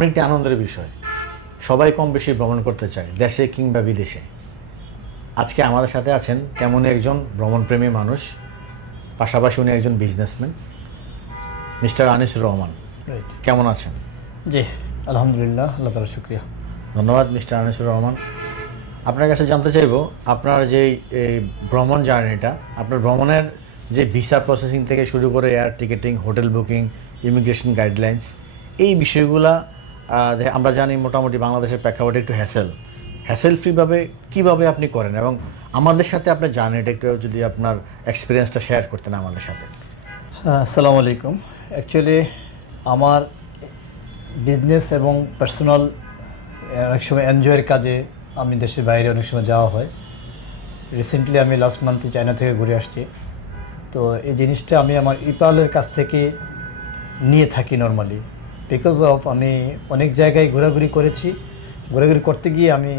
ভ্রমণ একটি আনন্দের বিষয়, সবাই কম বেশি ভ্রমণ করতে চায়, দেশে কিংবা বিদেশে। আজকে আমাদের সাথে আছেন তেমনই একজন ভ্রমণপ্রেমী মানুষ, পাশাপাশি উনি একজন businessman, mister Anisur Rahman. Right. কেমন আছেন? জি, আলহামদুলিল্লাহ, আল্লাহ তাআলার শুকরিয়া। ধন্যবাদ মিস্টার আনিসুর রহমান। আপনার কাছে জানতে চাইব, আপনার যে এই ভ্রমণ জার্নিটা, আপনার ভ্রমণের যে ভিসা প্রসেসিং থেকে শুরু করে air ticketing, hotel booking, immigration guidelines, এই বিষয়গুলা আমরা জানি মোটামুটি বাংলাদেশের প্রেক্ষাপটে একটু হ্যাসেল ফ্রিভাবে কীভাবে আপনি করেন, এবং আমাদের সাথে আপনার জার্নিটা একটু যদি আপনার এক্সপিরিয়েন্সটা শেয়ার করতেন আমাদের সাথে। আসসালামু আলাইকুম। অ্যাকচুয়ালি আমার বিজনেস এবং পার্সোনাল অনেক সময় এনজয়ের কাজে আমি দেশের বাইরে অনেক সময় যাওয়া হয়। রিসেন্টলি আমি লাস্ট মান্থে চায়না থেকে ঘুরে আসছি। তো এই জিনিসটা আমি আমার ইপালের কাছ থেকে নিয়ে থাকি নর্মালি, বিকজ অফ আমি অনেক জায়গায় ঘোরাঘুরি করেছি। ঘোরাঘুরি করতে গিয়ে আমি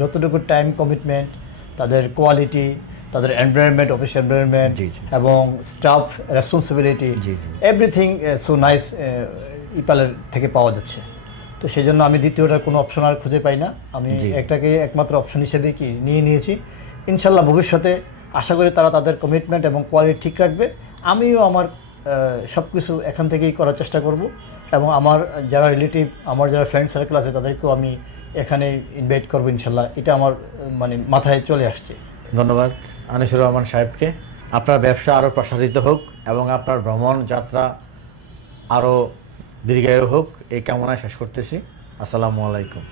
যতটুকু টাইম কমিটমেন্ট, তাদের কোয়ালিটি, তাদের এনভায়রনমেন্ট, অফিস এনভায়রনমেন্ট জি, জি। এবং স্টাফ রেসপন্সিবিলিটি, জি, জি। এভরিথিং সো নাইস ইপালের থেকে পাওয়া যাচ্ছে। তো সেই জন্য আমি দ্বিতীয়টার কোনো অপশন আর খুঁজে পাই না। আমি জি। একটাকে একমাত্র অপশন হিসেবে কি নিয়েছি। ইনশাল্লাহ ভবিষ্যতে আশা করি তারা তাদের কমিটমেন্ট এবং কোয়ালিটি ঠিক রাখবে। আমিও আমার সব কিছু এখান থেকেই করার চেষ্টা করব, এবং আমার যারা রিলেটিভ, আমার যারা ফ্রেন্ড সার্কেল আছে তাদেরকেও আমি এখানে ইনভাইট করবো ইনশাল্লাহ। এটা আমার মানে মাথায় চলে আসছে। ধন্যবাদ আনিসুর রহমান সাহেবকে। আপনার ব্যবসা আরও প্রসারিত হোক এবং আপনার ভ্রমণ যাত্রা আরও দীর্ঘায়ু হোক, এই কামনায় শেষ করতেছি। আসসালামু আলাইকুম।